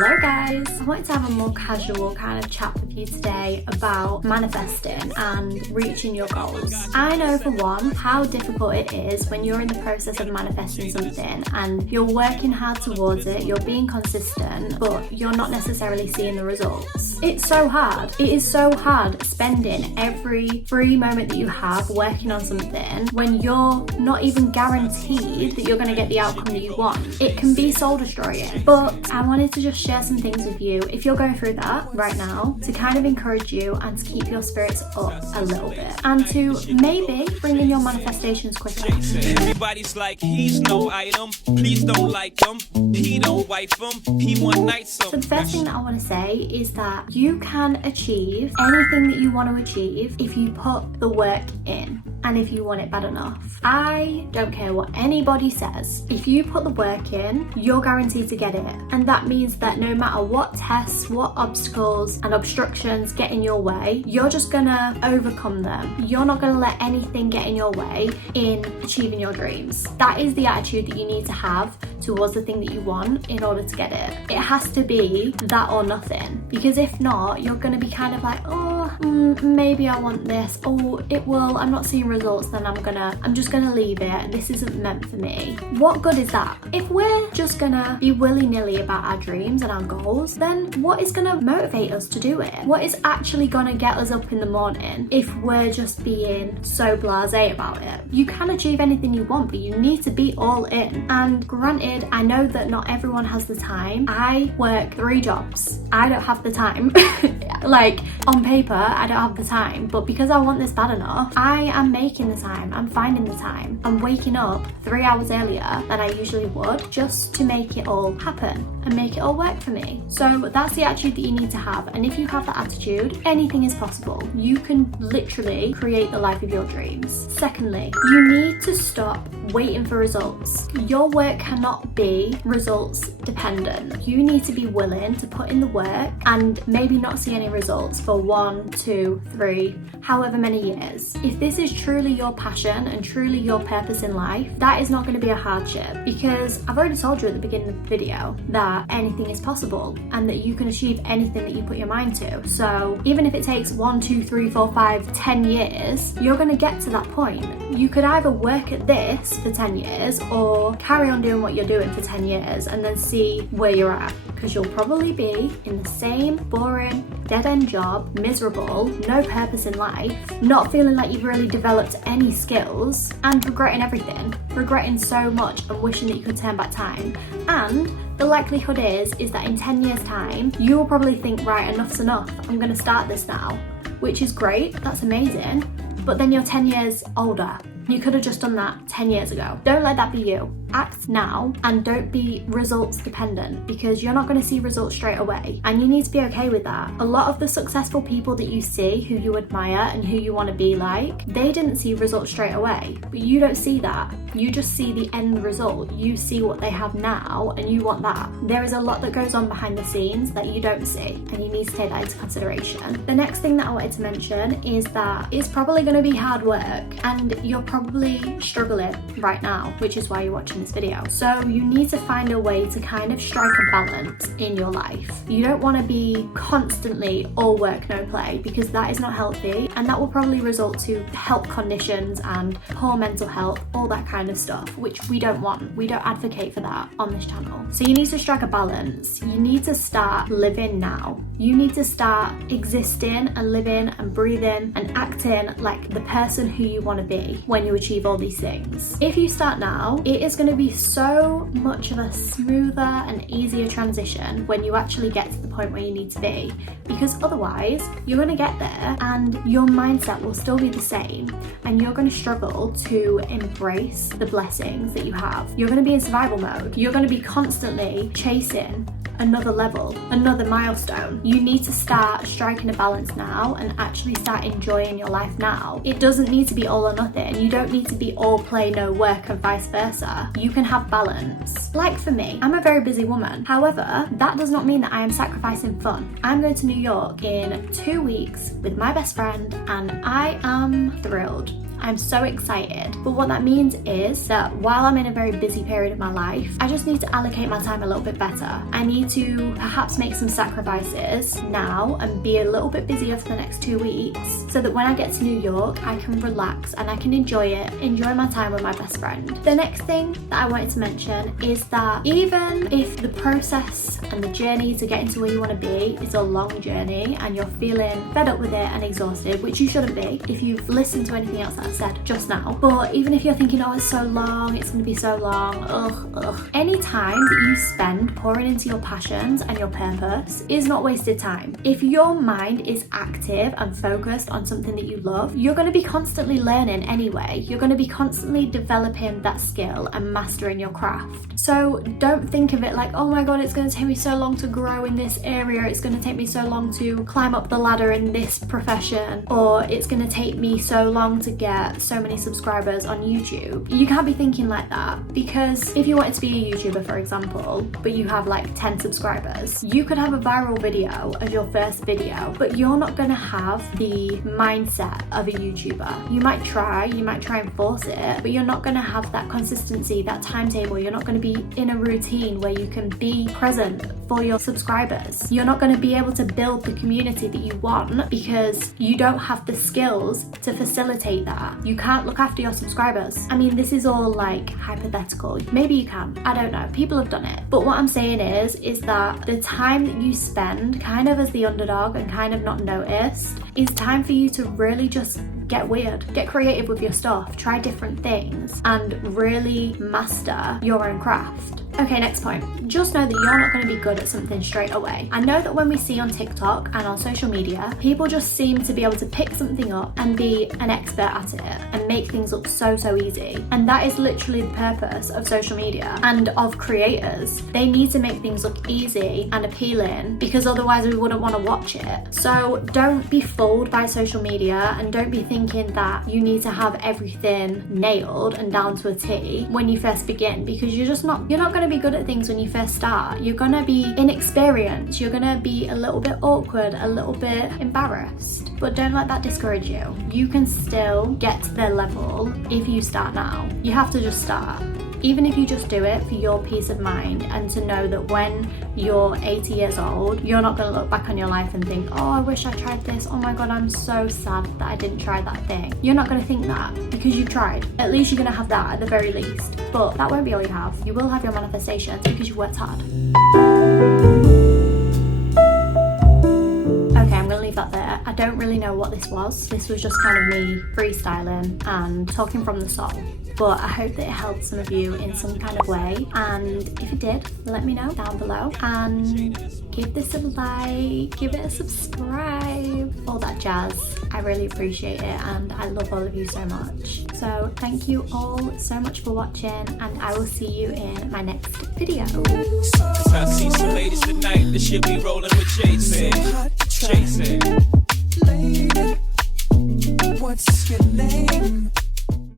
Hello guys! I wanted to have a more casual kind of chat with you today about manifesting and reaching your goals. I know for one how difficult it is when you're in the process of manifesting something and you're working hard towards it, you're being consistent, but you're not necessarily seeing the results. It's so hard. It is so hard spending every free moment that you have working on something when you're not even guaranteed that you're going to get the outcome that you want. It can be soul destroying, but I wanted to just share some things with you if you're going through that right now, to kind of encourage you and to keep your spirits up a little bit and to maybe bring in your manifestations quicker. Everybody's like, he's no item, please don't like him, he don't wife him, he one night so. So the first thing that I want to say is that you can achieve anything that you want to achieve if you put the work in and if you want it bad enough. I don't care what anybody says. If you put the work in, you're guaranteed to get it. And that means that no matter what tests, what obstacles and obstructions get in your way, you're just gonna overcome them. You're not gonna let anything get in your way in achieving your dreams. That is the attitude that you need to have towards the thing that you want in order to get it. It has to be that or nothing, because if not, you're gonna be kind of like, maybe I want this, it will, I'm not seeing results, then I'm just gonna leave it. This isn't meant for me. What good is that? If we're just gonna be willy-nilly about our dreams and our goals, then what is gonna motivate us to do it? What is actually gonna get us up in the morning if we're just being so blasé about it? You can achieve anything you want, but you need to be all in. And granted, I know that not everyone has the time. I work 3 jobs. I don't have the time. Like, on paper, I don't have the time, but because I want this bad enough, I am making the time. I'm finding the time. I'm waking up 3 hours earlier than I usually would just to make it all happen and make it all work for me. So that's the attitude that you need to have. And if you have that attitude, anything is possible. You can literally create the life of your dreams. Secondly, you need to stop waiting for results. Your work cannot be results dependent. You need to be willing to put in the work and maybe not see any results for 1, 2, 3, however many years. If this is truly your passion and truly your purpose in life, that is not going to be a hardship, because I've already told you at the beginning of the video that anything is possible and that you can achieve anything that you put your mind to. So even if it takes 1, 2, 3, 4, 5, 10 years, you're going to get to that point. You could either work at this for 10 years or carry on doing what you're doing for 10 years and then see where you're at, because you'll probably be in the same boring dead-end job, miserable, no purpose in life, not feeling like you've really developed any skills and regretting everything, regretting so much and wishing that you could turn back time. And the likelihood is that in 10 years time, you will probably think, right, enough's enough, I'm gonna start this now, which is great, that's amazing, but then you're 10 years older. You could have just done that 10 years ago. Don't let that be you. Act now and don't be results dependent, because you're not going to see results straight away, and you need to be okay with that. A lot of the successful people that you see, who you admire and who you want to be like, they didn't see results straight away, but you don't see that. You just see the end result. You see what they have now and you want that. There is a lot that goes on behind the scenes that you don't see, and you need to take that into consideration. The next thing that I wanted to mention is that it's probably going to be hard work and you're probably struggling right now, which is why you're watching this video. So you need to find a way to kind of strike a balance in your life. You don't want to be constantly all work, no play, because that is not healthy, and that will probably result to health conditions and poor mental health, all that kind of stuff, which we don't want. We don't advocate for that on this channel. So you need to strike a balance. You need to start living now. You need to start existing and living and breathing and acting like the person who you want to be when you achieve all these things. If you start now, it is going to be so much of a smoother and easier transition when you actually get to the point where you need to be, because otherwise you're going to get there and your mindset will still be the same and you're going to struggle to embrace the blessings that you have. You're going to be in survival mode. You're going to be constantly chasing another level, another milestone. You need to start striking a balance now and actually start enjoying your life now. It doesn't need to be all or nothing. You don't need to be all play, no work, and vice versa. You can have balance. Like for me, I'm a very busy woman. However, that does not mean that I am sacrificing fun. I'm going to New York in 2 weeks with my best friend and I am thrilled. I'm so excited. But what that means is that while I'm in a very busy period of my life, I just need to allocate my time a little bit better. I need to perhaps make some sacrifices now and be a little bit busier for the next 2 weeks so that when I get to New York, I can relax and I can enjoy it, enjoy my time with my best friend. The next thing that I wanted to mention is that even if the process and the journey to getting to where you want to be is a long journey and you're feeling fed up with it and exhausted, which you shouldn't be if you've listened to anything else that I said just now, but even if you're thinking, oh, it's so long, it's going to be so long, any time that you spend pouring into your passions and your purpose is not wasted time. If your mind is active and focused on something that you love, you're going to be constantly learning anyway. You're going to be constantly developing that skill and mastering your craft. So don't think of it like, oh my god, it's going to take me so long to grow in this area, it's going to take me so long to climb up the ladder in this profession, or it's going to take me so long to get so many subscribers on YouTube. You can't be thinking like that, because if you wanted to be a YouTuber, for example, but you have like 10 subscribers, you could have a viral video as your first video, but you're not going to have the mindset of a YouTuber. You might try and force it, but you're not going to have that consistency, that timetable. You're not going to be in a routine where you can be present for your subscribers. You're not going to be able to build the community that you want because you don't have the skills to facilitate that. You can't look after your subscribers. I mean, this is all like hypothetical. Maybe you can. I don't know. People have done it. But what I'm saying is that the time that you spend kind of as the underdog and kind of not noticed is time for you to really just get weird, get creative with your stuff, try different things, and really master your own craft. Okay, next point. Just know that you're not going to be good at something straight away. I know that when we see on TikTok and on social media, people just seem to be able to pick something up and be an expert at it and make things look so easy. And that is literally the purpose of social media and of creators. They need to make things look easy and appealing because otherwise we wouldn't want to watch it. So don't be fooled by social media and don't be thinking that you need to have everything nailed and down to a T when you first begin, because you're not going to be good at things when you first start. You're going to be inexperienced, you're going to be a little bit awkward, a little bit embarrassed, but don't let that discourage you. You can still get to their level if you start now. You have to just start. Even if you just do it for your peace of mind and to know that when you're 80 years old, you're not going to look back on your life and think, oh, I wish I tried this. Oh my God, I'm so sad that I didn't try that thing. You're not going to think that because you've tried. At least you're going to have that at the very least. But that won't be all you have. You will have your manifestations because you worked hard. Leave that there. I don't really know what this was. This was just kind of me freestyling and talking from the soul. But I hope that it helped some of you in some kind of way. And if it did, let me know down below. And give this a like, give it a subscribe, all that jazz. I really appreciate it and I love all of you so much. So thank you all so much for watching, and I will see you in my next video. I see some ladies tonight, the shit we rolling with chasing.